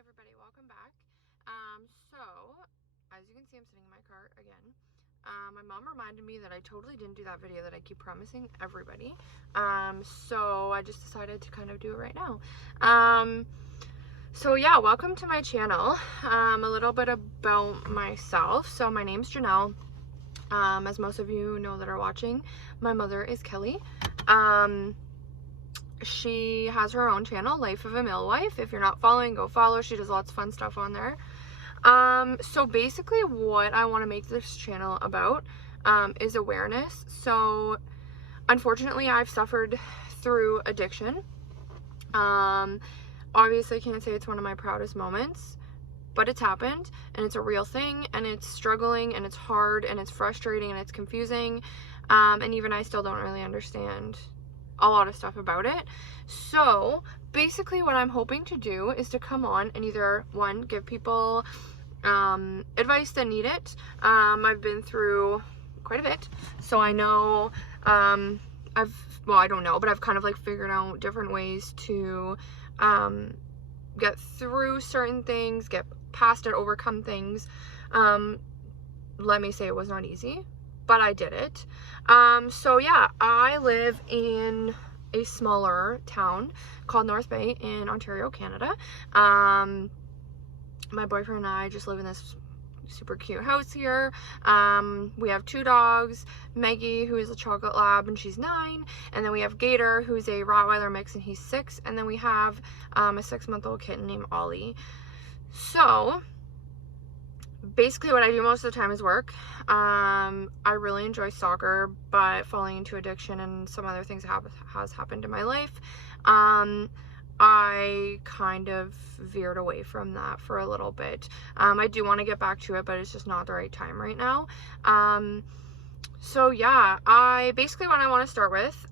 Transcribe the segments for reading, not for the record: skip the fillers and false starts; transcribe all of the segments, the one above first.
everybody, welcome back. So, as you can see, I'm sitting in my car again. My mom reminded me that I totally didn't do that video that I keep promising everybody. So I just decided to kind of do it right now. So yeah, welcome to my channel. A little bit about myself. So my name's Janelle. As most of you know that are watching, my mother is Kelly. She has her own channel, Life of a Millwife. If you're not following, go follow. She does lots of fun stuff on there. So basically what I want to make this channel about is awareness. So unfortunately, I've suffered through addiction. Obviously, I can't say it's one of my proudest moments, but it's happened, and it's a real thing, and it's struggling, and it's hard, and it's frustrating, and it's confusing, and even I still don't really understand a lot of stuff about it. So basically what I'm hoping to do is to come on and either, one, give people advice that need it. I've been through quite a bit, so I know, well, I don't know, but I've kind of like figured out different ways to get through certain things, get past it, overcome things. Let me say it was not easy, but I did it. So yeah, I live in a smaller town called North Bay in Ontario, Canada. My boyfriend and I just live in this super cute house here. We have 2 dogs, Maggie, who is a chocolate lab, and she's 9, and then we have Gator, who's a Rottweiler mix, and he's 6, and then we have a 6-month-old kitten named Ollie. So basically what I do most of the time is work. I really enjoy soccer, but falling into addiction and some other things has happened in my life. I kind of veered away from that for a little bit. I do want to get back to it, but it's just not the right time right now. So yeah, basically what I want to start with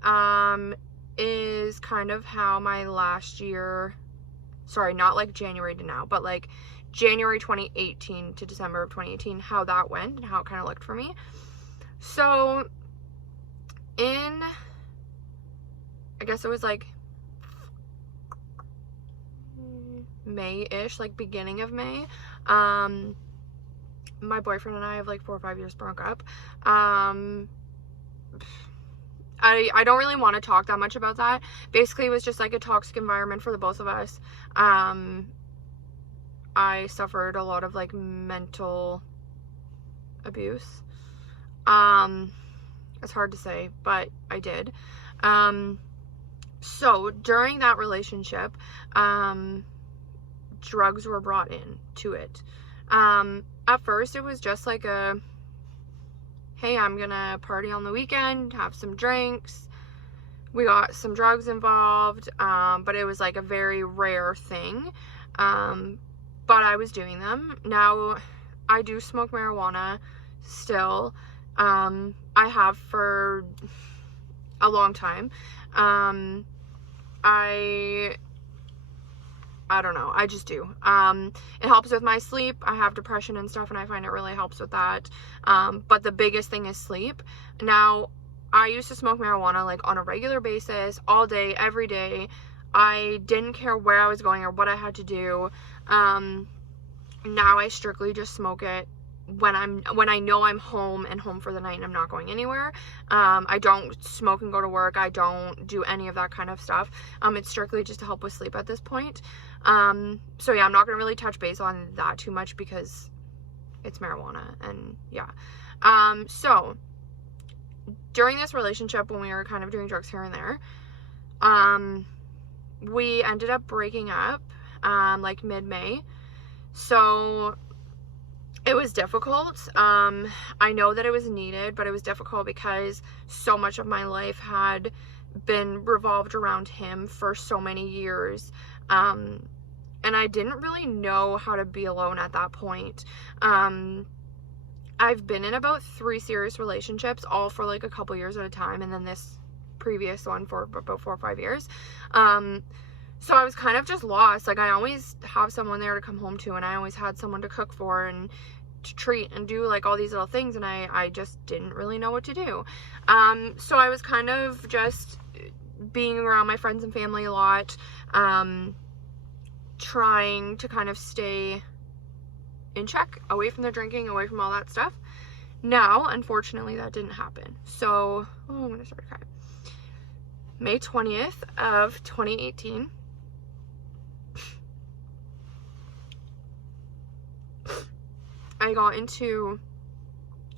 is kind of how my last year, sorry, not like January to now, but like January 2018 to December of 2018, how that went and how it kind of looked for me. So in, I guess it was like May-ish, like beginning of May, my boyfriend and I have like 4 or 5 years broke up. I don't really want to talk that much about that. Basically, it was just like a toxic environment for the both of us. I suffered a lot of like mental abuse. It's hard to say, but I did. So during that relationship, drugs were brought in to it. At first it was just like a, hey, I'm gonna party on the weekend, have some drinks. We got some drugs involved, but it was like a very rare thing. But I was doing them. Now, I do smoke marijuana still. I have for a long time. I don't know, I just do. It helps with my sleep. I have depression and stuff, and I find it really helps with that. But the biggest thing is sleep. Now, I used to smoke marijuana like on a regular basis, all day, every day. I didn't care where I was going or what I had to do. Now I strictly just smoke it when I know I'm home and home for the night and I'm not going anywhere. I don't smoke and go to work. I don't do any of that kind of stuff. It's strictly just to help with sleep at this point. So yeah, I'm not gonna really touch base on that too much because it's marijuana, and yeah. So during this relationship, when we were kind of doing drugs here and there, we ended up breaking up like mid-May. So it was difficult. I know that it was needed, but it was difficult because so much of my life had been revolved around him for so many years. And I didn't really know how to be alone at that point. I've been in about 3 serious relationships, all for like a couple years at a time, and then this previous one for about 4 or 5 years. So I was kind of just lost. Like, I always have someone there to come home to, and I always had someone to cook for and to treat and do like all these little things, and I just didn't really know what to do. So I was kind of just being around my friends and family a lot, trying to kind of stay in check, away from the drinking, away from all that stuff. Now, unfortunately, that didn't happen. So, I'm gonna start crying. May 20th of 2018, I got into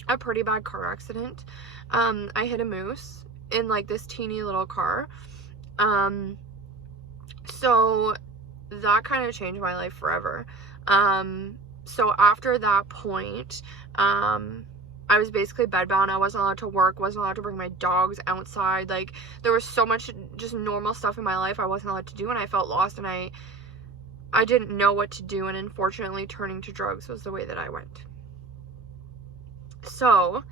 a pretty bad car accident. I hit a moose in like this teeny little car. So that kind of changed my life forever. So after that point, I was basically bedbound. I wasn't allowed to work, wasn't allowed to bring my dogs outside. Like, there was so much just normal stuff in my life I wasn't allowed to do, and I felt lost, and I didn't know what to do, and unfortunately turning to drugs was the way that I went. So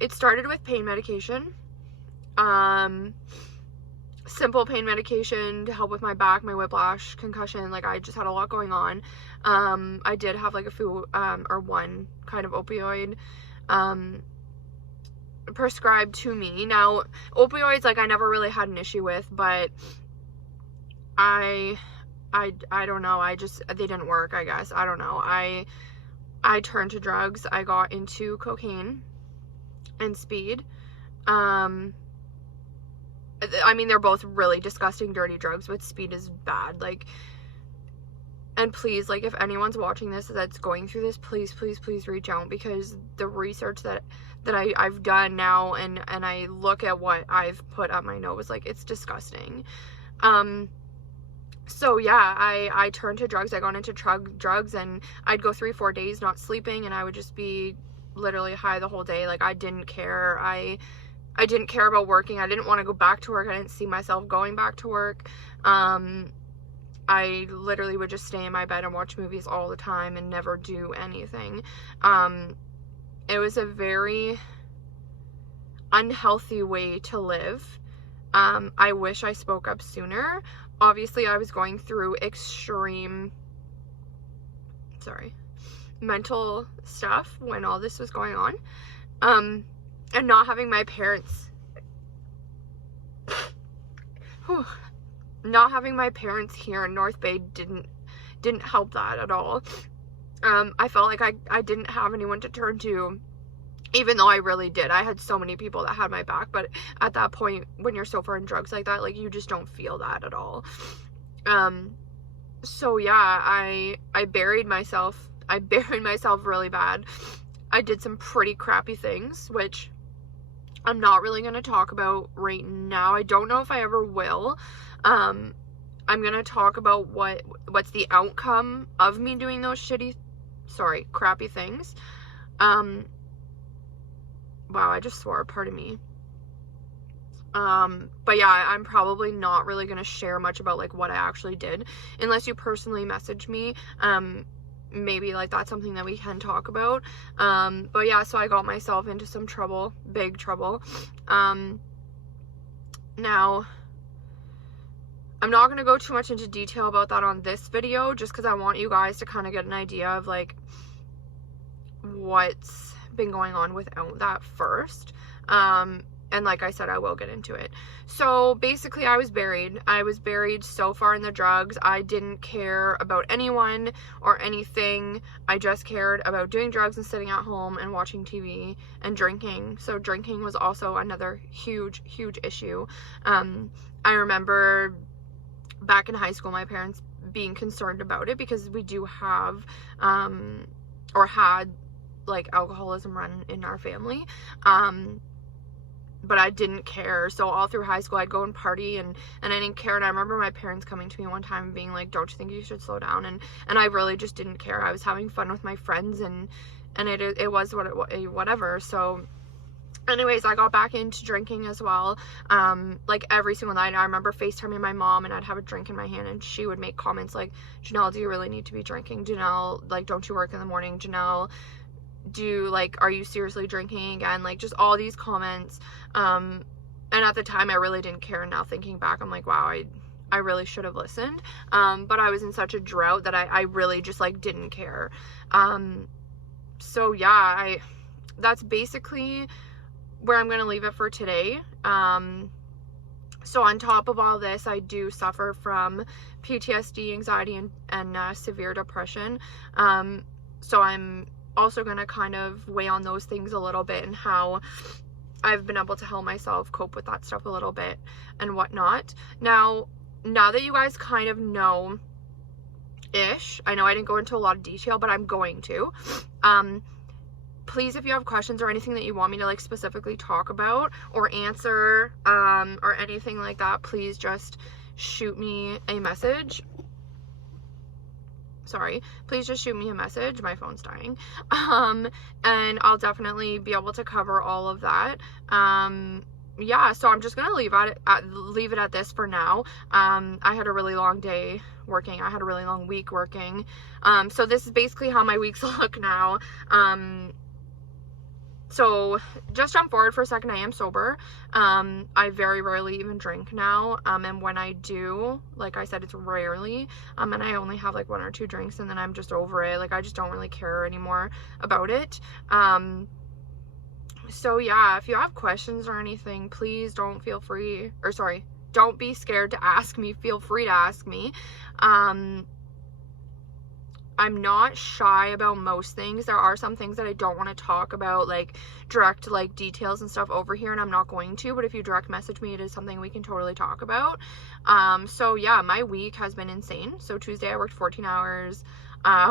it started with pain medication, simple pain medication to help with my back, my whiplash, concussion. Like, I just had a lot going on. I did have like a few or one kind of opioid prescribed to me. Now, opioids, like, I never really had an issue with, but I don't know, they didn't work, I guess. I don't know. I turned to drugs. I got into cocaine and speed. I mean, they're both really disgusting, dirty drugs, but speed is bad. Like, and please, like, if anyone's watching this that's going through this, please, please, please reach out, because the research that I've done now, and I look at what I've put up my nose, like, it's disgusting. So yeah, I turned to drugs. I got into drugs, and I'd go 3-4 days not sleeping, and I would just be literally high the whole day. Like, I didn't care. I didn't care about working. I didn't want to go back to work. I didn't see myself going back to work. I literally would just stay in my bed and watch movies all the time and never do anything. It was a very unhealthy way to live. I wish I spoke up sooner. Obviously, I was going through extreme, mental stuff when all this was going on. And not having my parents, here in North Bay didn't help that at all. I felt like I didn't have anyone to turn to, even though I really did. I had so many people that had my back, but at that point, when you're so far in drugs like that, like, you just don't feel that at all. So yeah, I buried myself. I buried myself really bad. I did some pretty crappy things, which I'm not really going to talk about right now. I don't know if I ever will. I'm going to talk about what's the outcome of me doing those crappy things. Wow, I just swore, pardon me. But yeah, I'm probably not really going to share much about, like, what I actually did, unless you personally message me. Maybe, like, that's something that we can talk about. But yeah, so I got myself into some trouble, big trouble. Now, I'm not going to go too much into detail about that on this video, just because I want you guys to kind of get an idea of, like, what's been going on without that first. And like I said, I will get into it. So basically, I was buried. I was buried so far in the drugs. I didn't care about anyone or anything. I just cared about doing drugs and sitting at home and watching TV and drinking. So drinking was also another huge, huge issue. I remember back in high school, my parents being concerned about it, because we do have, or had, like, alcoholism run in our family. But I didn't care. So all through high school, I'd go and party, and I didn't care. And I remember my parents coming to me one time and being like, don't you think you should slow down? And I really just didn't care. I was having fun with my friends, and it was whatever. So anyways, I got back into drinking as well. Like, every single night. I remember FaceTiming my mom, and I'd have a drink in my hand, and she would make comments like, Janelle, do you really need to be drinking? Janelle, like, don't you work in the morning? Janelle, are you seriously drinking again? Like, just all these comments. And at the time, I really didn't care. Now thinking back, I'm like, wow, I really should have listened. But I was in such a drought that I really just, like, didn't care. So yeah, that's basically where I'm gonna leave it for today. So on top of all this, I do suffer from PTSD, anxiety, and severe depression. So I'm also going to kind of weigh on those things a little bit and how I've been able to help myself cope with that stuff a little bit and whatnot. Now that you guys kind of know ish, I know I didn't go into a lot of detail, but I'm going to. Please, if you have questions or anything that you want me to like specifically talk about or answer, or anything like that, please just shoot me a message. Sorry, please just shoot me a message. My phone's dying. And I'll definitely be able to cover all of that. Yeah, so I'm just gonna leave it at this for now. I had a really long day working. I had a really long week working. So this is basically how my weeks look now. So just jump forward for a second. I am sober. I very rarely even drink now. And when I do, like I said, it's rarely. And I only have like 1 or 2 drinks and then I'm just over it. Like I just don't really care anymore about it. So yeah, if you have questions or anything, please don't be scared to ask me. Feel free to ask me. I'm not shy about most things. There are some things that I don't want to talk about, like direct like details and stuff over here, and I'm not going to, but if you direct message me, it is something we can totally talk about. So yeah, my week has been insane. So Tuesday I worked 14 hours,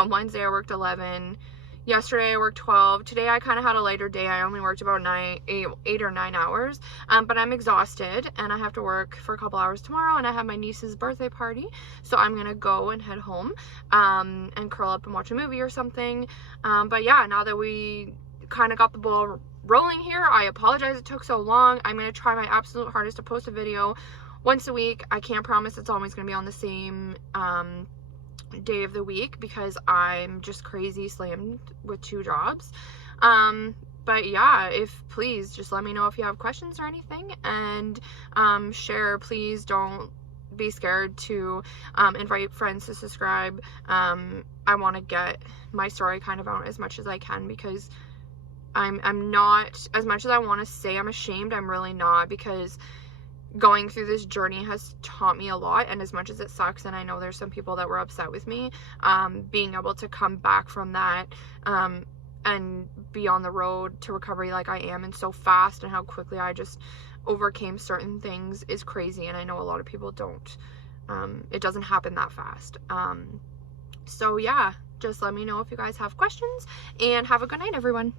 Wednesday I worked 11, yesterday I worked 12. Today I kind of had a lighter day. I only worked about 8 or 9 hours, but I'm exhausted and I have to work for a couple hours tomorrow, and I have my niece's birthday party, so I'm gonna go and head home and curl up and watch a movie or something. But yeah, now that we kind of got the ball rolling here, I apologize it took so long. I'm gonna try my absolute hardest to post a video once a week. I can't promise it's always gonna be on the same day of the week because I'm just crazy slammed with 2 jobs. But yeah, please just let me know if you have questions or anything, and share. Please don't be scared to invite friends to subscribe. I want to get my story kind of out as much as I can, because I'm not, as much as I want to say I'm ashamed, I'm really not, because going through this journey has taught me a lot. And as much as it sucks, and I know there's some people that were upset with me, being able to come back from that and be on the road to recovery like I am, and so fast, and how quickly I just overcame certain things is crazy. And I know a lot of people don't, it doesn't happen that fast. So yeah, just let me know if you guys have questions, and have a good night, everyone.